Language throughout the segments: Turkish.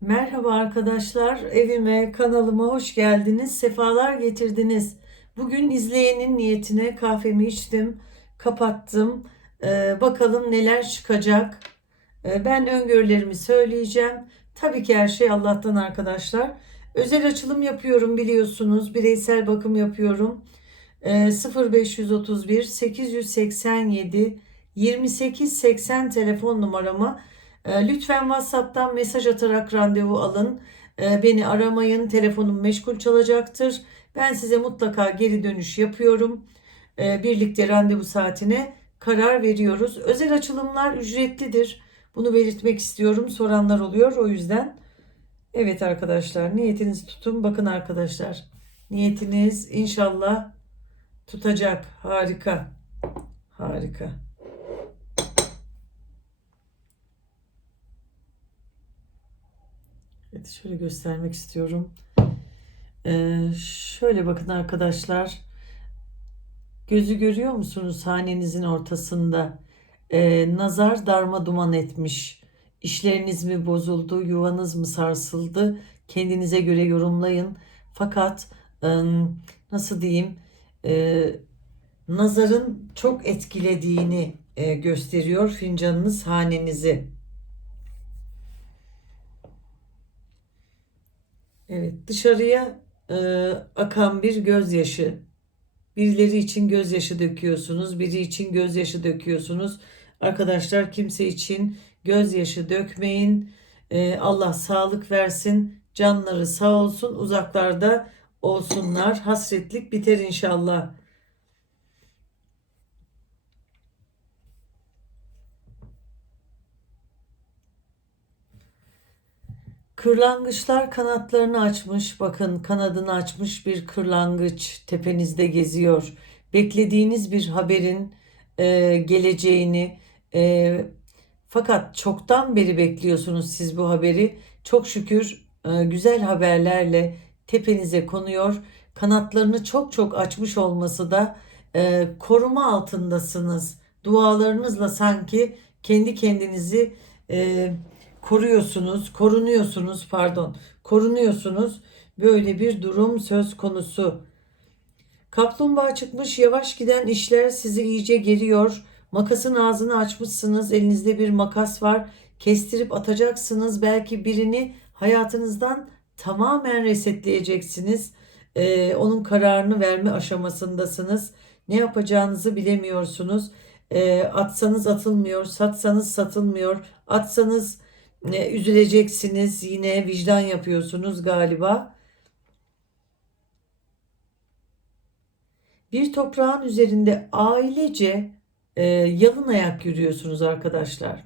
Merhaba arkadaşlar, evime, kanalıma hoş geldiniz, sefalar getirdiniz. Bugün izleyenin niyetine kahvemi içtim, kapattım. Ee, bakalım neler çıkacak. Ee, ben öngörülerimi söyleyeceğim. Tabii ki her şey Allah'tan arkadaşlar. Özel açılım yapıyorum biliyorsunuz, bireysel bakım yapıyorum. Ee, 0531 887 2880 telefon numarama e, Lütfen WhatsApp'tan mesaj atarak randevu alın. E, Beni aramayın. Telefonum meşgul çalacaktır. Ben size mutlaka geri dönüş yapıyorum. E, Birlikte randevu saatine karar veriyoruz. Özel açılımlar ücretlidir. Bunu belirtmek istiyorum. Soranlar oluyor. O yüzden evet arkadaşlar niyetinizi tutun. Bakın arkadaşlar niyetiniz inşallah tutacak. Harika. Harika. Evet şöyle göstermek istiyorum. Ee, şöyle bakın arkadaşlar. Gözü görüyor musunuz hanenizin ortasında? Ee, nazar darma duman etmiş. İşleriniz mi bozuldu, yuvanız mı sarsıldı? Kendinize göre yorumlayın. Fakat ım, nasıl diyeyim? Ee, nazarın çok etkilediğini e, gösteriyor fincanınız hanenizi. Evet, dışarıya e, akan bir gözyaşı. Birileri için gözyaşı döküyorsunuz, biri için gözyaşı döküyorsunuz. Arkadaşlar kimse için gözyaşı dökmeyin. E, Allah sağlık versin, canları sağ olsun, uzaklarda olsunlar. Hasretlik biter inşallah. Kırlangıçlar kanatlarını açmış. Bakın kanadını açmış bir kırlangıç tepenizde geziyor. Beklediğiniz bir haberin e, geleceğini e, fakat çoktan beri bekliyorsunuz siz bu haberi. Çok şükür e, güzel haberlerle tepenize konuyor. Kanatlarını çok çok açmış olması da e, koruma altındasınız. Dualarınızla sanki kendi kendinizi e, koruyorsunuz, korunuyorsunuz pardon, korunuyorsunuz. Böyle bir durum söz konusu. Kaplumbağa çıkmış yavaş giden işler sizi iyice geriyor. Makasın ağzını açmışsınız. Elinizde bir makas var. Kestirip atacaksınız. Belki birini hayatınızdan tamamen resetleyeceksiniz. Ee, onun kararını verme aşamasındasınız. Ne yapacağınızı bilemiyorsunuz. Ee, atsanız atılmıyor, satsanız satılmıyor. Atsanız üzüleceksiniz. Yine vicdan yapıyorsunuz galiba. Bir toprağın üzerinde ailece e, yalın ayak yürüyorsunuz arkadaşlar.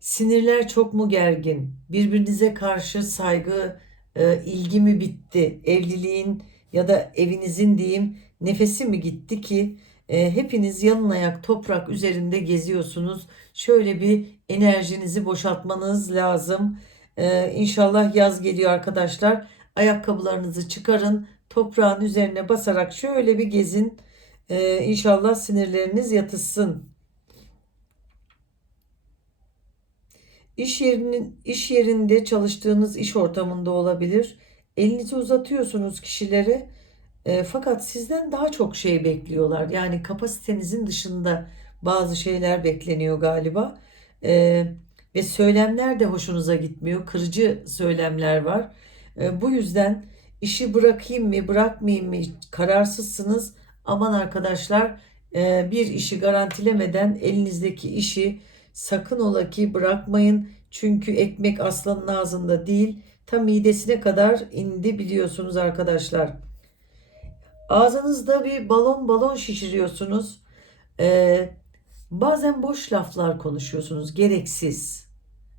Sinirler çok mu gergin? Birbirinize karşı saygı, e, ilgi mi bitti? Evliliğin ya da evinizin diyeyim nefesi mi gitti ki e, hepiniz yalın ayak toprak üzerinde geziyorsunuz. Şöyle bir enerjinizi boşaltmanız lazım. E, İnşallah yaz geliyor arkadaşlar. Ayakkabılarınızı çıkarın. Toprağın üzerine basarak şöyle bir gezin. E, İnşallah sinirleriniz yatışsın. İş yerinin iş yerinde çalıştığınız iş ortamında olabilir. Elinizi uzatıyorsunuz kişilere. E, fakat sizden daha çok şey bekliyorlar. Yani kapasitenizin dışında bazı şeyler bekleniyor galiba. E, ve söylemler de hoşunuza gitmiyor. Kırıcı söylemler var. E, bu yüzden işi bırakayım mı, bırakmayayım mı kararsızsınız. Aman arkadaşlar, e, bir işi garantilemeden elinizdeki işi sakın ola ki bırakmayın. Çünkü ekmek aslanın ağzında değil, tam midesine kadar indi biliyorsunuz arkadaşlar. Ağzınızda bir balon balon şişiriyorsunuz. Ee, bazen boş laflar konuşuyorsunuz, gereksiz.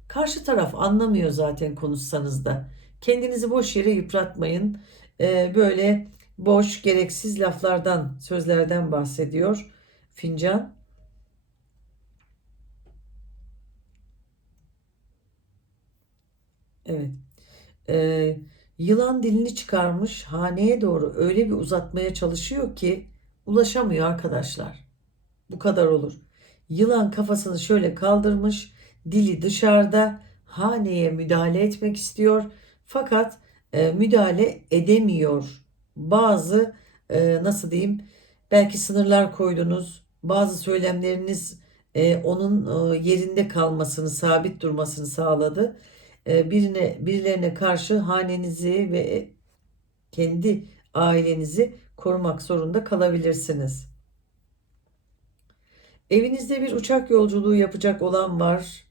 Karşı taraf anlamıyor zaten konuşsanız da. Kendinizi boş yere yıpratmayın. Ee, böyle boş, gereksiz laflardan, sözlerden bahsediyor fincan. Evet. Ee, yılan dilini çıkarmış haneye doğru öyle bir uzatmaya çalışıyor ki ulaşamıyor arkadaşlar. Bu kadar olur. Yılan kafasını şöyle kaldırmış, dili dışarıda, haneye müdahale etmek istiyor fakat e, müdahale edemiyor. Bazı e, nasıl diyeyim belki sınırlar koydunuz. Bazı söylemleriniz e, onun e, yerinde kalmasını, sabit durmasını sağladı. E, birine birilerine karşı hanenizi ve kendi ailenizi korumak zorunda kalabilirsiniz. Evinizde bir uçak yolculuğu yapacak olan var.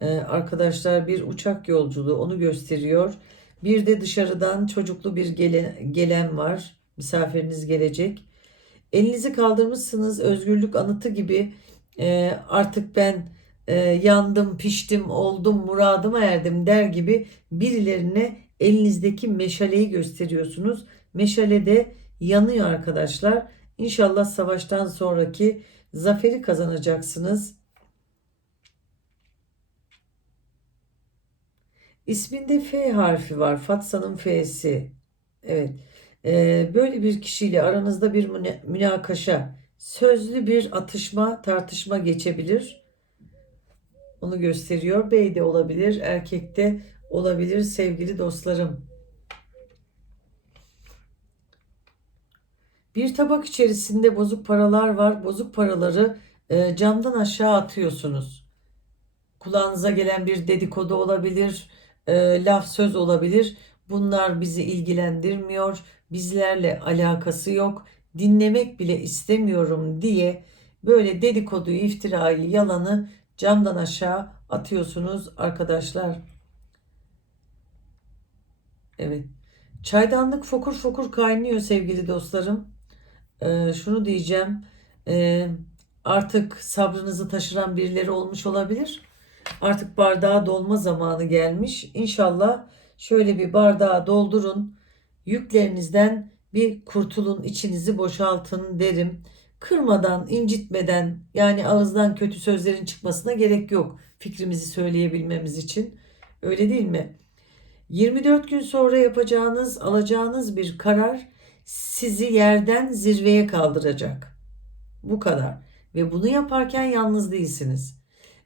Ee, arkadaşlar bir uçak yolculuğu onu gösteriyor. Bir de dışarıdan çocuklu bir gelen, gelen var. Misafiriniz gelecek. Elinizi kaldırmışsınız özgürlük anıtı gibi e, artık ben e, yandım, piştim, oldum, muradıma erdim der gibi birilerine elinizdeki meşaleyi gösteriyorsunuz. Meşale de yanıyor arkadaşlar. İnşallah savaştan sonraki zaferi kazanacaksınız. İsminde F harfi var. Fatsa'nın F'si. Evet. Ee, böyle bir kişiyle aranızda bir münakaşa, sözlü bir atışma, tartışma geçebilir. Onu gösteriyor. Bey de olabilir, erkek de olabilir sevgili dostlarım. Bir tabak içerisinde bozuk paralar var. Bozuk paraları e, camdan aşağı atıyorsunuz. Kulağınıza gelen bir dedikodu olabilir, e, laf söz olabilir. Bunlar bizi ilgilendirmiyor, bizlerle alakası yok. Dinlemek bile istemiyorum diye böyle dedikoduyu, iftirayı, yalanı camdan aşağı atıyorsunuz arkadaşlar. Evet. Çaydanlık fokur fokur kaynıyor sevgili dostlarım. Ee, şunu diyeceğim. Ee, artık sabrınızı taşıran birileri olmuş olabilir. Artık bardağa dolma zamanı gelmiş. İnşallah şöyle bir bardağa doldurun. Yüklerinizden bir kurtulun, içinizi boşaltın derim. Kırmadan, incitmeden yani ağızdan kötü sözlerin çıkmasına gerek yok. Fikrimizi söyleyebilmemiz için. Öyle değil mi? 24 gün sonra yapacağınız, alacağınız bir karar sizi yerden zirveye kaldıracak. Bu kadar. Ve bunu yaparken yalnız değilsiniz.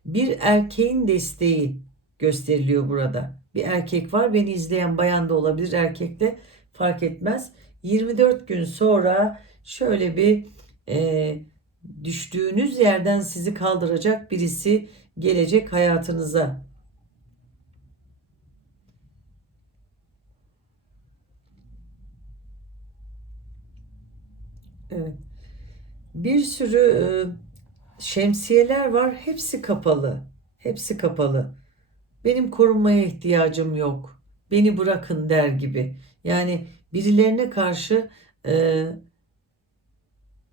Bir erkeğin desteği gösteriliyor burada. Bir erkek var. Beni izleyen bayan da olabilir, erkek de fark etmez. 24 gün sonra şöyle bir e, düştüğünüz yerden sizi kaldıracak birisi gelecek hayatınıza. Evet. Bir sürü e, şemsiyeler var. Hepsi kapalı. Hepsi kapalı. Benim korunmaya ihtiyacım yok. Beni bırakın der gibi. Yani birilerine karşı e,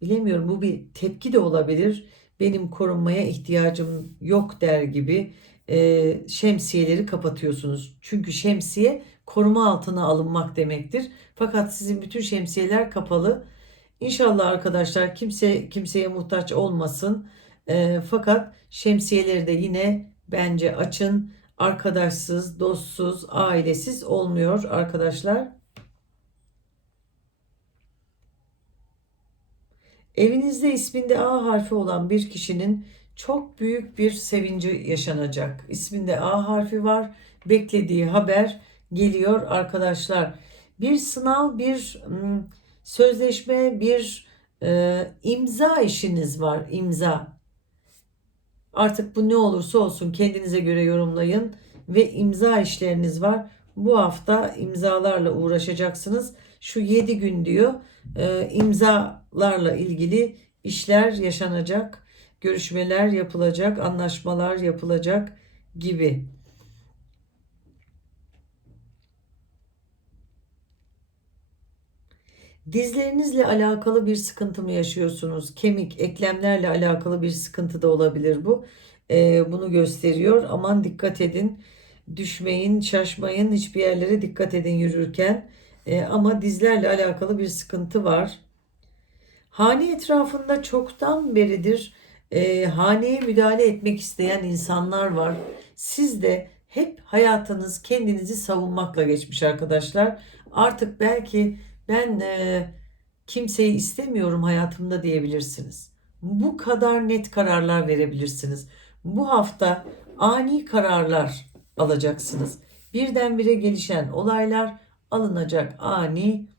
bilemiyorum bu bir tepki de olabilir. Benim korunmaya ihtiyacım yok der gibi e, şemsiyeleri kapatıyorsunuz. Çünkü şemsiye koruma altına alınmak demektir. Fakat sizin bütün şemsiyeler kapalı. İnşallah arkadaşlar kimse kimseye muhtaç olmasın. E, fakat şemsiyeleri de yine bence açın. Arkadaşsız, dostsuz, ailesiz olmuyor arkadaşlar. Evinizde isminde A harfi olan bir kişinin çok büyük bir sevinci yaşanacak. İsminde A harfi var. Beklediği haber geliyor arkadaşlar. Bir sınav, bir hmm, sözleşme, bir e, imza işiniz var. İmza. Artık bu ne olursa olsun kendinize göre yorumlayın ve imza işleriniz var. Bu hafta imzalarla uğraşacaksınız. Şu 7 gün diyor e, imzalarla ilgili işler yaşanacak, görüşmeler yapılacak, anlaşmalar yapılacak gibi. Dizlerinizle alakalı bir sıkıntı mı yaşıyorsunuz? Kemik, eklemlerle alakalı bir sıkıntı da olabilir bu. Ee, bunu gösteriyor. Aman dikkat edin. Düşmeyin, şaşmayın. Hiçbir yerlere dikkat edin yürürken. Ee, ama dizlerle alakalı bir sıkıntı var. Hane etrafında çoktan beridir e, haneye müdahale etmek isteyen insanlar var. Siz de hep hayatınız kendinizi savunmakla geçmiş arkadaşlar. Artık belki ben e, kimseyi istemiyorum hayatımda diyebilirsiniz. Bu kadar net kararlar verebilirsiniz. Bu hafta ani kararlar alacaksınız. Birdenbire gelişen olaylar alınacak ani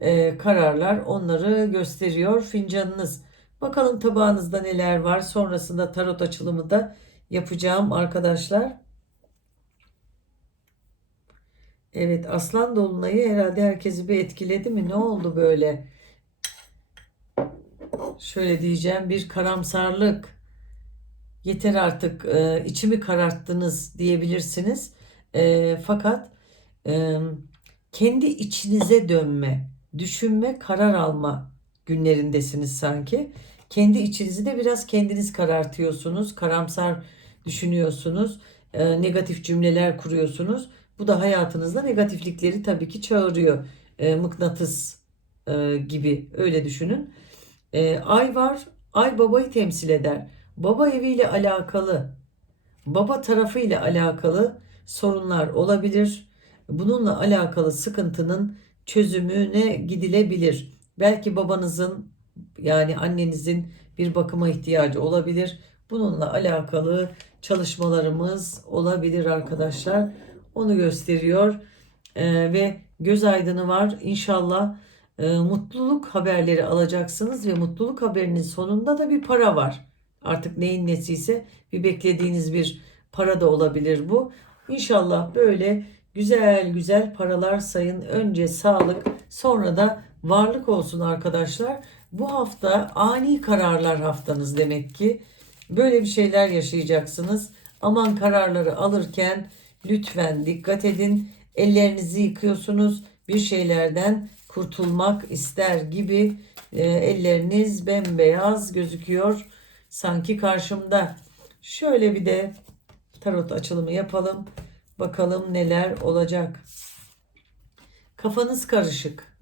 e, kararlar onları gösteriyor fincanınız. Bakalım tabağınızda neler var. Sonrasında tarot açılımı da yapacağım arkadaşlar. Evet aslan dolunayı herhalde herkesi bir etkiledi mi? Ne oldu böyle? Şöyle diyeceğim bir karamsarlık. Yeter artık e, içimi kararttınız diyebilirsiniz. E, fakat e, kendi içinize dönme, düşünme, karar alma günlerindesiniz sanki. Kendi içinizi de biraz kendiniz karartıyorsunuz. Karamsar düşünüyorsunuz. e, negatif cümleler kuruyorsunuz. Bu da hayatınızda negatiflikleri tabii ki çağırıyor. E, mıknatıs e, gibi öyle düşünün. E, ay var. Ay babayı temsil eder. Baba eviyle alakalı, baba tarafı ile alakalı sorunlar olabilir. Bununla alakalı sıkıntının çözümüne gidilebilir. Belki babanızın yani annenizin bir bakıma ihtiyacı olabilir. Bununla alakalı çalışmalarımız olabilir arkadaşlar. Onu gösteriyor. Ee, ve göz aydını var. İnşallah e, mutluluk haberleri alacaksınız ve mutluluk haberinin sonunda da bir para var. Artık neyin nesiyse bir beklediğiniz bir para da olabilir bu. İnşallah böyle güzel güzel paralar sayın. Önce sağlık, sonra da varlık olsun arkadaşlar. Bu hafta ani kararlar haftanız demek ki. Böyle bir şeyler yaşayacaksınız. Aman kararları alırken lütfen dikkat edin. Ellerinizi yıkıyorsunuz. Bir şeylerden kurtulmak ister gibi e, elleriniz bembeyaz gözüküyor. Sanki karşımda. Şöyle bir de tarot açılımı yapalım. Bakalım neler olacak. Kafanız karışık.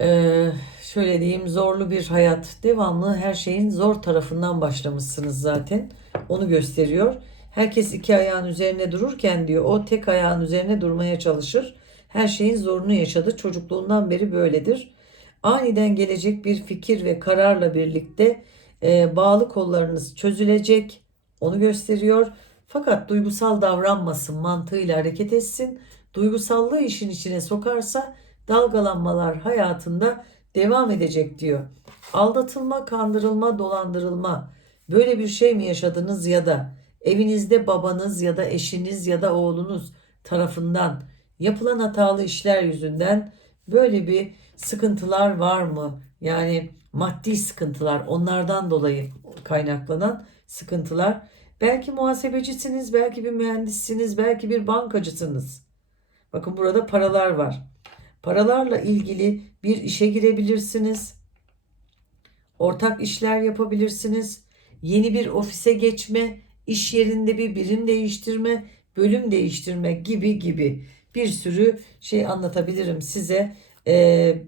Ee, şöyle diyeyim zorlu bir hayat. Devamlı her şeyin zor tarafından başlamışsınız zaten. Onu gösteriyor. Herkes iki ayağın üzerine dururken diyor o tek ayağın üzerine durmaya çalışır. Her şeyin zorunu yaşadı. Çocukluğundan beri böyledir. Aniden gelecek bir fikir ve kararla birlikte e, bağlı kollarınız çözülecek. Onu gösteriyor. Fakat duygusal davranmasın, mantığıyla hareket etsin. Duygusallığı işin içine sokarsa dalgalanmalar hayatında devam edecek diyor. Aldatılma, kandırılma, dolandırılma. Böyle bir şey mi yaşadınız ya da evinizde babanız ya da eşiniz ya da oğlunuz tarafından yapılan hatalı işler yüzünden böyle bir sıkıntılar var mı? Yani maddi sıkıntılar, onlardan dolayı kaynaklanan sıkıntılar. Belki muhasebecisiniz, belki bir mühendissiniz, belki bir bankacısınız. Bakın burada paralar var. Paralarla ilgili bir işe girebilirsiniz. Ortak işler yapabilirsiniz. Yeni bir ofise geçme, iş yerinde bir birim değiştirme, bölüm değiştirme gibi gibi bir sürü şey anlatabilirim size. Ee,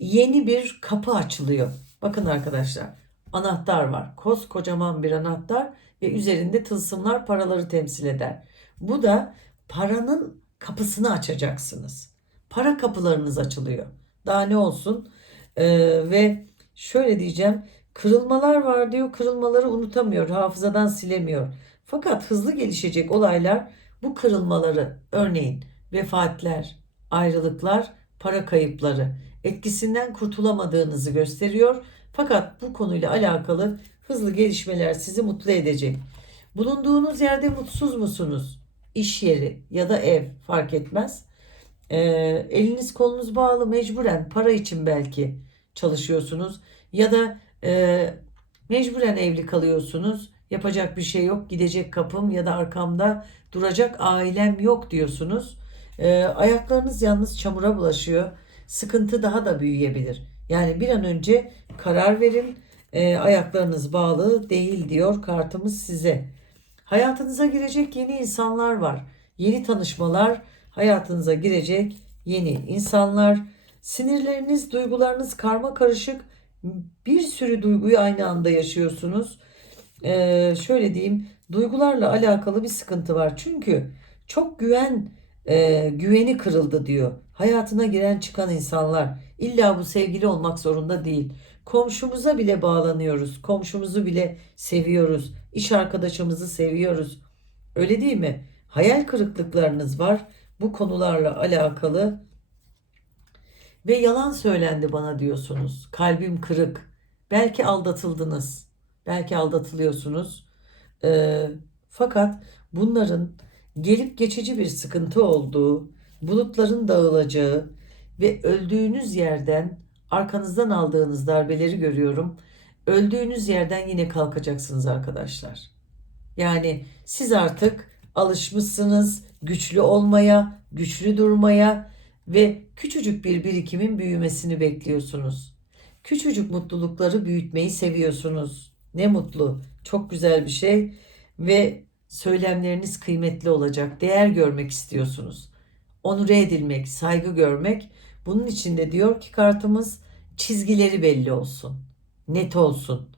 yeni bir kapı açılıyor. Bakın arkadaşlar anahtar var. Koskocaman bir anahtar ve üzerinde tılsımlar paraları temsil eder. Bu da paranın kapısını açacaksınız. Para kapılarınız açılıyor. Daha ne olsun? Ee, ve şöyle diyeceğim. Kırılmalar var diyor. Kırılmaları unutamıyor. Hafızadan silemiyor. Fakat hızlı gelişecek olaylar bu kırılmaları örneğin vefatler, ayrılıklar, para kayıpları etkisinden kurtulamadığınızı gösteriyor. Fakat bu konuyla alakalı hızlı gelişmeler sizi mutlu edecek. Bulunduğunuz yerde mutsuz musunuz? İş yeri ya da ev fark etmez. Ee, eliniz kolunuz bağlı mecburen para için belki çalışıyorsunuz ya da e, mecburen evli kalıyorsunuz. Yapacak bir şey yok. Gidecek kapım ya da arkamda duracak ailem yok diyorsunuz. Ee, ayaklarınız yalnız çamura bulaşıyor. Sıkıntı daha da büyüyebilir. Yani bir an önce karar verin. Ee, ayaklarınız bağlı değil diyor kartımız size. Hayatınıza girecek yeni insanlar var. Yeni tanışmalar, hayatınıza girecek yeni insanlar. Sinirleriniz, duygularınız karma karışık. Bir sürü duyguyu aynı anda yaşıyorsunuz. Ee, şöyle diyeyim, duygularla alakalı bir sıkıntı var. Çünkü çok güven e, güveni kırıldı diyor. Hayatına giren çıkan insanlar illa bu sevgili olmak zorunda değil. Komşumuza bile bağlanıyoruz. Komşumuzu bile seviyoruz. İş arkadaşımızı seviyoruz. Öyle değil mi? Hayal kırıklıklarınız var bu konularla alakalı ve yalan söylendi bana diyorsunuz. Kalbim kırık. Belki aldatıldınız. Belki aldatılıyorsunuz. Ee, fakat bunların gelip geçici bir sıkıntı olduğu, bulutların dağılacağı ve öldüğünüz yerden arkanızdan aldığınız darbeleri görüyorum. Öldüğünüz yerden yine kalkacaksınız arkadaşlar. Yani siz artık alışmışsınız güçlü olmaya, güçlü durmaya ve küçücük bir birikimin büyümesini bekliyorsunuz. Küçücük mutlulukları büyütmeyi seviyorsunuz. Ne mutlu. Çok güzel bir şey ve söylemleriniz kıymetli olacak. Değer görmek istiyorsunuz. Onure edilmek, saygı görmek. Bunun için de diyor ki kartımız çizgileri belli olsun. Net olsun.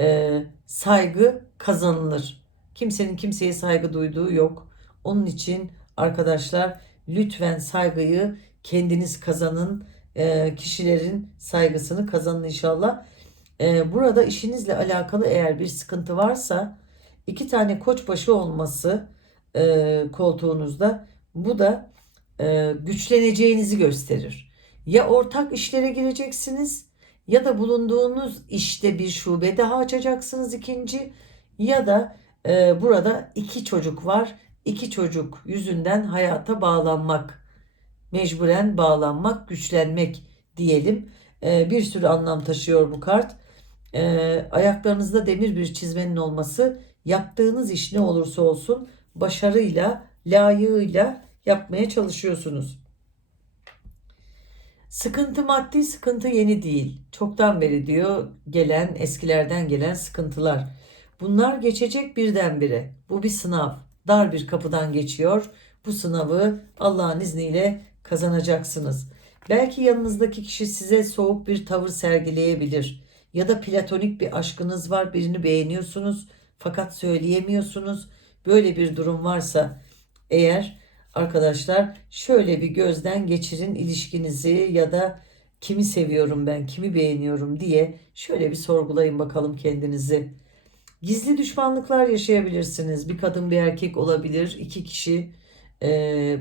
Ee, saygı kazanılır. Kimsenin kimseye saygı duyduğu yok. Onun için arkadaşlar lütfen saygıyı kendiniz kazanın. Ee, kişilerin saygısını kazanın inşallah. Ee, burada işinizle alakalı eğer bir sıkıntı varsa iki tane koçbaşı olması e, koltuğunuzda bu da e, güçleneceğinizi gösterir. Ya ortak işlere gireceksiniz ya da bulunduğunuz işte bir şube daha açacaksınız ikinci ya da e, burada iki çocuk var. İki çocuk yüzünden hayata bağlanmak, mecburen bağlanmak, güçlenmek diyelim. E, bir sürü anlam taşıyor bu kart. E, ayaklarınızda demir bir çizmenin olması yaptığınız iş ne olursa olsun başarıyla, layığıyla yapmaya çalışıyorsunuz. Sıkıntı maddi sıkıntı yeni değil. Çoktan beri diyor gelen eskilerden gelen sıkıntılar. Bunlar geçecek birdenbire. Bu bir sınav. Dar bir kapıdan geçiyor. Bu sınavı Allah'ın izniyle kazanacaksınız. Belki yanınızdaki kişi size soğuk bir tavır sergileyebilir. Ya da platonik bir aşkınız var, birini beğeniyorsunuz fakat söyleyemiyorsunuz. Böyle bir durum varsa eğer arkadaşlar şöyle bir gözden geçirin ilişkinizi ya da kimi seviyorum ben, kimi beğeniyorum diye şöyle bir sorgulayın bakalım kendinizi. Gizli düşmanlıklar yaşayabilirsiniz. Bir kadın bir erkek olabilir. iki kişi e,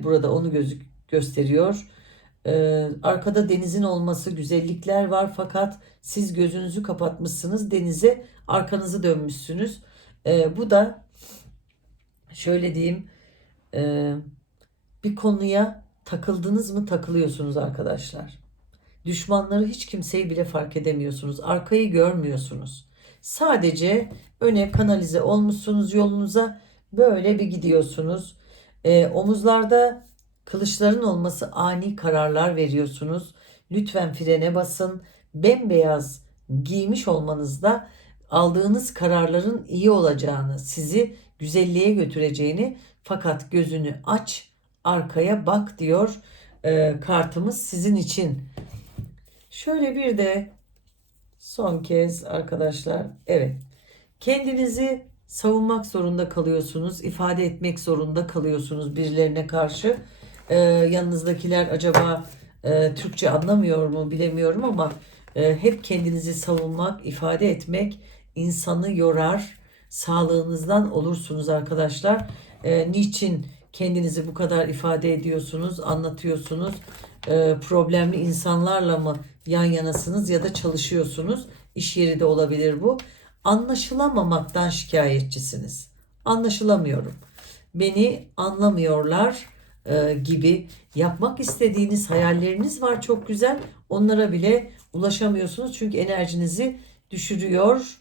burada onu gözük gösteriyor. E, arkada denizin olması güzellikler var fakat siz gözünüzü kapatmışsınız denize arkanızı dönmüşsünüz. E, bu da şöyle diyeyim e, bir konuya takıldınız mı takılıyorsunuz arkadaşlar. Düşmanları hiç kimseyi bile fark edemiyorsunuz. Arkayı görmüyorsunuz. Sadece öne kanalize olmuşsunuz yolunuza böyle bir gidiyorsunuz. E, omuzlarda kılıçların olması ani kararlar veriyorsunuz. Lütfen frene basın. Bembeyaz giymiş olmanızda aldığınız kararların iyi olacağını, sizi güzelliğe götüreceğini fakat gözünü aç, arkaya bak diyor e, kartımız sizin için. Şöyle bir de son kez arkadaşlar, evet kendinizi savunmak zorunda kalıyorsunuz, ifade etmek zorunda kalıyorsunuz birilerine karşı. E, yanınızdakiler acaba e, Türkçe anlamıyor mu bilemiyorum ama e, hep kendinizi savunmak, ifade etmek insanı yorar. Sağlığınızdan olursunuz arkadaşlar. E, niçin kendinizi bu kadar ifade ediyorsunuz, anlatıyorsunuz? E, problemli insanlarla mı yan yanasınız ya da çalışıyorsunuz? İş yeri de olabilir bu. Anlaşılamamaktan şikayetçisiniz. Anlaşılamıyorum. Beni anlamıyorlar e, gibi yapmak istediğiniz hayalleriniz var çok güzel. Onlara bile ulaşamıyorsunuz çünkü enerjinizi düşürüyor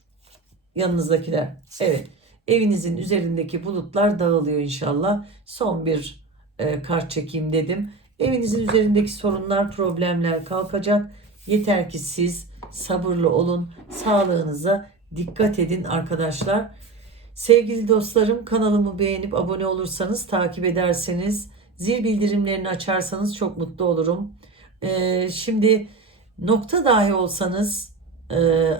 yanınızdakiler. Evet. Evinizin üzerindeki bulutlar dağılıyor inşallah. Son bir e, kart çekeyim dedim. Evinizin üzerindeki sorunlar, problemler kalkacak. Yeter ki siz sabırlı olun. Sağlığınıza dikkat edin arkadaşlar. Sevgili dostlarım kanalımı beğenip abone olursanız, takip ederseniz, zil bildirimlerini açarsanız çok mutlu olurum. Ee, şimdi nokta dahi olsanız, e,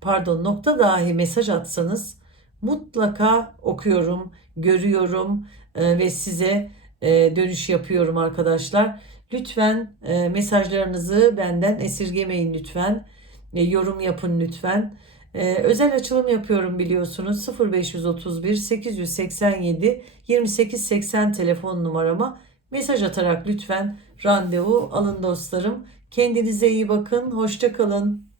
pardon nokta dahi mesaj atsanız mutlaka okuyorum, görüyorum e, ve size e, dönüş yapıyorum arkadaşlar. Lütfen e, mesajlarınızı benden esirgemeyin lütfen. Yorum yapın lütfen. Özel açılım yapıyorum biliyorsunuz. 0531 887 2880 telefon numarama mesaj atarak lütfen randevu alın dostlarım. Kendinize iyi bakın. Hoşça kalın.